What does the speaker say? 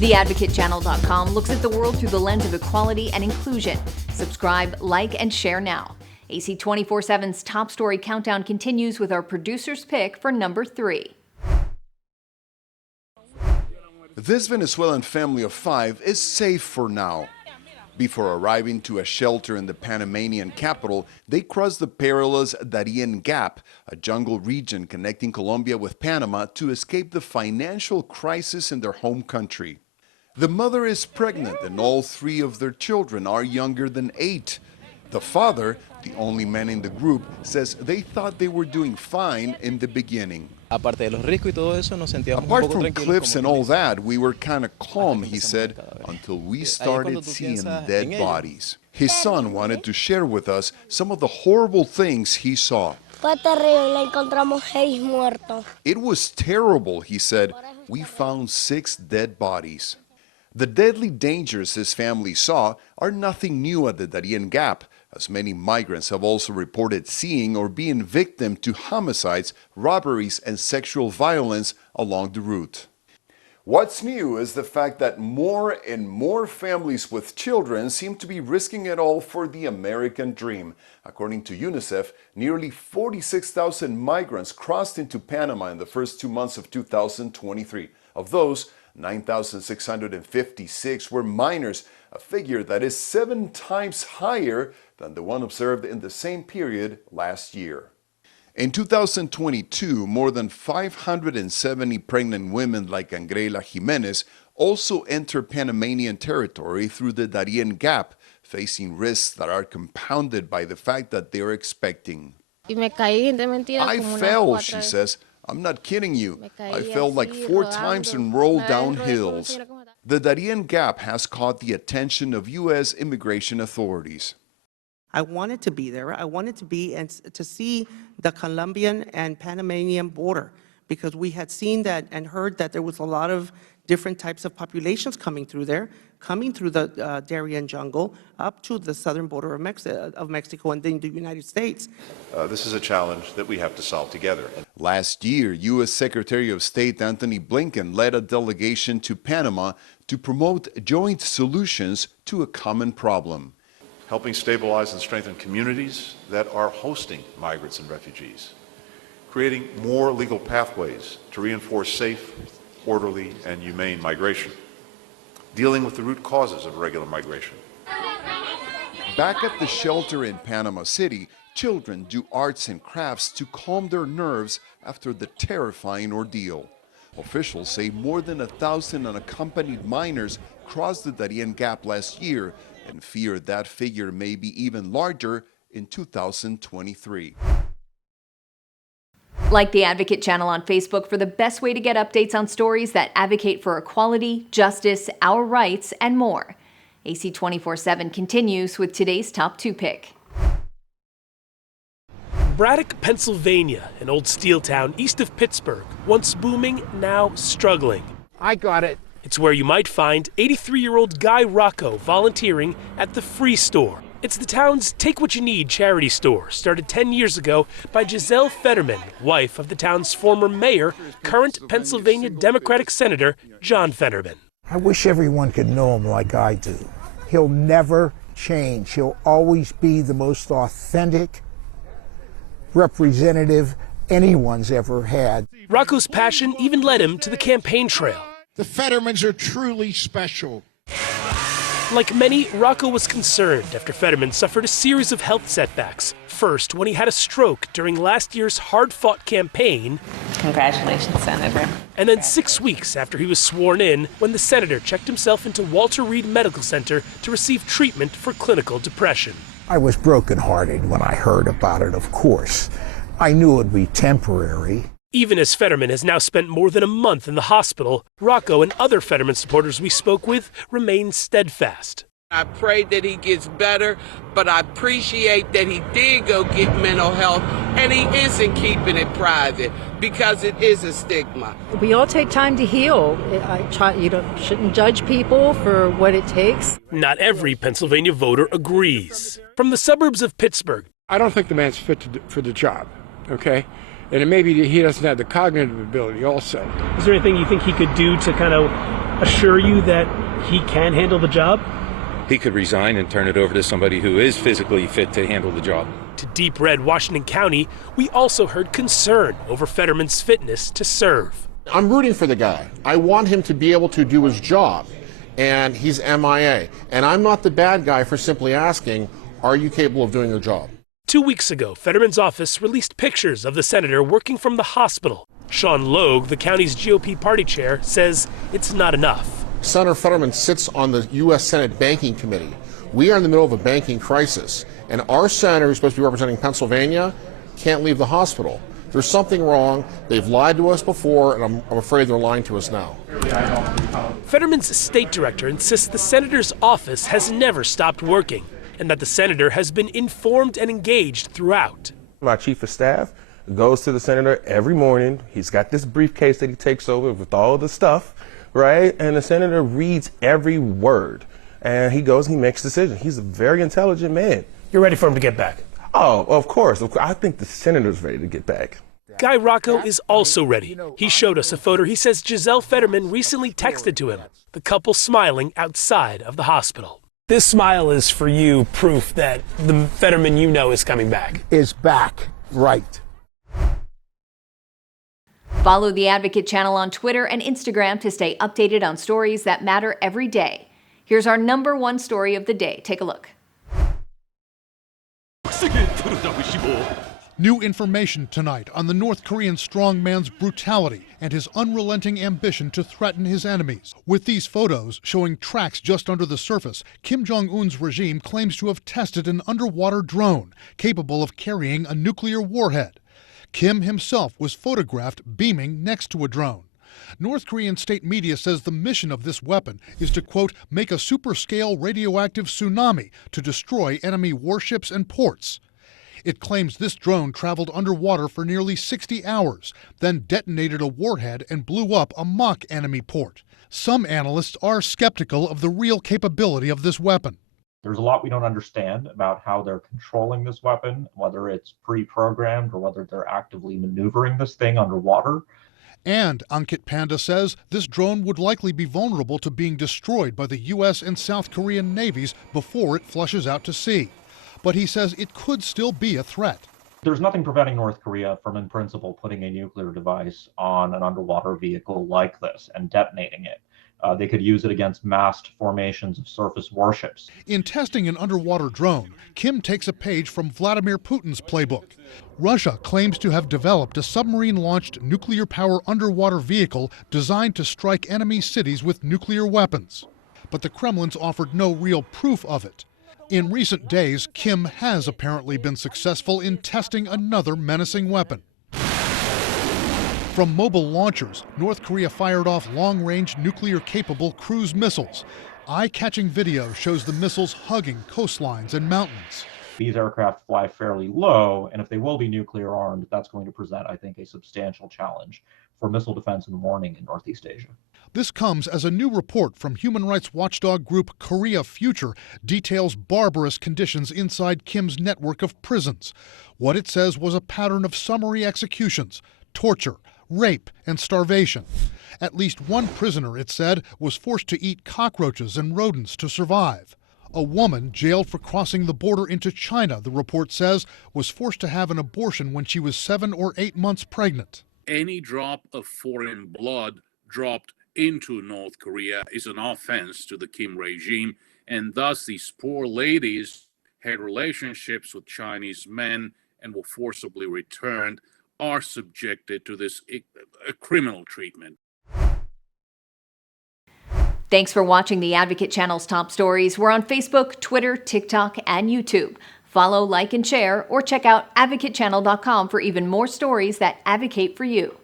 TheAdvocateChannel.com looks at the world through the lens of equality and inclusion. Subscribe, like, and share now. AC 24/7's top story countdown continues with our producer's pick for number 3. This Venezuelan family of 5 is safe for now. Before arriving to a shelter in the Panamanian capital, they crossed the perilous Darien Gap, a jungle region connecting Colombia with Panama, to escape the financial crisis in their home country. The mother is pregnant and all 3 of their children are younger than 8. The father, the only man in the group, says they thought they were doing fine in the beginning. Apart from cliffs and all that, we were kind of calm, he said, until we started seeing dead bodies. His son wanted to share with us some of the horrible things he saw. It was terrible, he said. We found 6 dead bodies. The deadly dangers his family saw are nothing new at the Darien Gap, as many migrants have also reported seeing or being victim to homicides, robberies, and sexual violence along the route. What's new is the fact that more and more families with children seem to be risking it all for the American dream. According to UNICEF, nearly 46,000 migrants crossed into Panama in the first 2 months of 2023. Of those, 9,656 were minors, a figure that is 7 times higher than the one observed in the same period last year. In 2022, more than 570 pregnant women like Angela Jimenez also enter Panamanian territory through the Darien Gap, facing risks that are compounded by the fact that they are expecting. I fell, she says. I'm not kidding you. I fell like 4 times and rolled down hills. The Darien Gap has caught the attention of U.S. immigration authorities. I wanted to be there. I wanted to be and to see the Colombian and Panamanian border, because we had seen that and heard that there was a lot of different types of populations coming through there, coming through the Darien jungle up to the southern border of Mexico and then the United States. This is a challenge that we have to solve together. Last year, U.S. Secretary of State Antony Blinken led a delegation to Panama to promote joint solutions to a common problem. Helping stabilize and strengthen communities that are hosting migrants and refugees. Creating more legal pathways to reinforce safe, orderly, and humane migration. Dealing with the root causes of irregular migration. Back at the shelter in Panama City, children do arts and crafts to calm their nerves after the terrifying ordeal. Officials say more than 1,000 unaccompanied minors crossed the Darien Gap last year and fear that figure may be even larger in 2023. Like the Advocate Channel on Facebook for the best way to get updates on stories that advocate for equality, justice, our rights, and more. AC 24/7 continues with today's top 2 pick. Braddock, Pennsylvania, an old steel town east of Pittsburgh, once booming, now struggling. I got it. It's where you might find 83-year-old Guy Rocco volunteering at the Free Store. It's the town's Take What You Need charity store, started 10 years ago by Giselle Fetterman, wife of the town's former mayor, current Pennsylvania Democratic Senator John Fetterman. I wish everyone could know him like I do. He'll never change. He'll always be the most authentic representative anyone's ever had. Rocco's passion even led him to the campaign trail. The Fettermans are truly special. Like many, Rocco was concerned after Fetterman suffered a series of health setbacks. First, when he had a stroke during last year's hard-fought campaign. Congratulations, Senator. And then 6 weeks after he was sworn in, when the senator checked himself into Walter Reed Medical Center to receive treatment for clinical depression. I was brokenhearted when I heard about it, of course. I knew it would be temporary. Even as Fetterman has now spent more than a month in the hospital, Rocco and other Fetterman supporters we spoke with remain steadfast. I pray that he gets better, but I appreciate that he did go get mental health, and he isn't keeping it private because it is a stigma. We all take time to heal. Shouldn't judge people for what it takes. Not every Pennsylvania voter agrees. From the suburbs of Pittsburgh. I don't think the man's fit for the job, okay? And it may be that he doesn't have the cognitive ability also. Is there anything you think he could do to kind of assure you that he can handle the job? He could resign and turn it over to somebody who is physically fit to handle the job. To Deep Red Washington County, we also heard concern over Fetterman's fitness to serve. I'm rooting for the guy. I want him to be able to do his job, and he's MIA. And I'm not the bad guy for simply asking, are you capable of doing your job? 2 weeks ago, Fetterman's office released pictures of the senator working from the hospital. Sean Logue, the county's GOP party chair, says it's not enough. Senator Fetterman sits on the U.S. Senate Banking Committee. We are in the middle of a banking crisis, and our senator, who's supposed to be representing Pennsylvania, can't leave the hospital. There's something wrong. They've lied to us before, and I'm afraid they're lying to us now. Fetterman's state director insists the senator's office has never stopped working, and that the senator has been informed and engaged throughout. My chief of staff goes to the senator every morning. He's got this briefcase that he takes over with all the stuff, right? And the senator reads every word, and he goes and he makes decisions. He's a very intelligent man. You're ready for him to get back? Oh, of course. I think the senator's ready to get back. Guy Rocco is also ready. He showed us a photo he says Giselle Fetterman recently texted to him, the couple smiling outside of the hospital. This smile is for you proof that the Fetterman you know is coming back. Is back, right. Follow the Advocate channel on Twitter and Instagram to stay updated on stories that matter every day. Here's our #1 story of the day. Take a look. New information tonight on the North Korean strongman's brutality and his unrelenting ambition to threaten his enemies. With these photos showing tracks just under the surface, Kim Jong-un's regime claims to have tested an underwater drone capable of carrying a nuclear warhead. Kim himself was photographed beaming next to a drone. North Korean state media says the mission of this weapon is to, quote, make a super-scale radioactive tsunami to destroy enemy warships and ports. It claims this drone traveled underwater for nearly 60 hours, then detonated a warhead and blew up a mock enemy port. Some analysts are skeptical of the real capability of this weapon. There's a lot we don't understand about how they're controlling this weapon, whether it's pre-programmed or whether they're actively maneuvering this thing underwater. And Ankit Panda says this drone would likely be vulnerable to being destroyed by the U.S. and South Korean navies before it flushes out to sea. But he says it could still be a threat. There's nothing preventing North Korea from, in principle, putting a nuclear device on an underwater vehicle like this and detonating it. They could use it against massed formations of surface warships. In testing an underwater drone, Kim takes a page from Vladimir Putin's playbook. Russia claims to have developed a submarine-launched nuclear power underwater vehicle designed to strike enemy cities with nuclear weapons. But the Kremlin's offered no real proof of it. In recent days, Kim has apparently been successful in testing another menacing weapon. From mobile launchers, North Korea fired off long-range nuclear-capable cruise missiles. Eye-catching video shows the missiles hugging coastlines and mountains. These aircraft fly fairly low, and if they will be nuclear armed, that's going to present, I think, a substantial challenge for missile defense and warning in Northeast Asia. This comes as a new report from human rights watchdog group Korea Future details barbarous conditions inside Kim's network of prisons. What it says was a pattern of summary executions, torture, rape, and starvation. At least one prisoner, it said, was forced to eat cockroaches and rodents to survive. A woman jailed for crossing the border into China, the report says, was forced to have an abortion when she was 7 or 8 months pregnant. Any drop of foreign blood dropped into North Korea is an offense to the Kim regime, and thus these poor ladies had relationships with Chinese men and were forcibly returned, are subjected to this criminal treatment. Thanks for watching the Advocate Channel's top stories. We're on Facebook, Twitter, TikTok, and YouTube. Follow, like, and share, or check out advocatechannel.com for even more stories that advocate for you.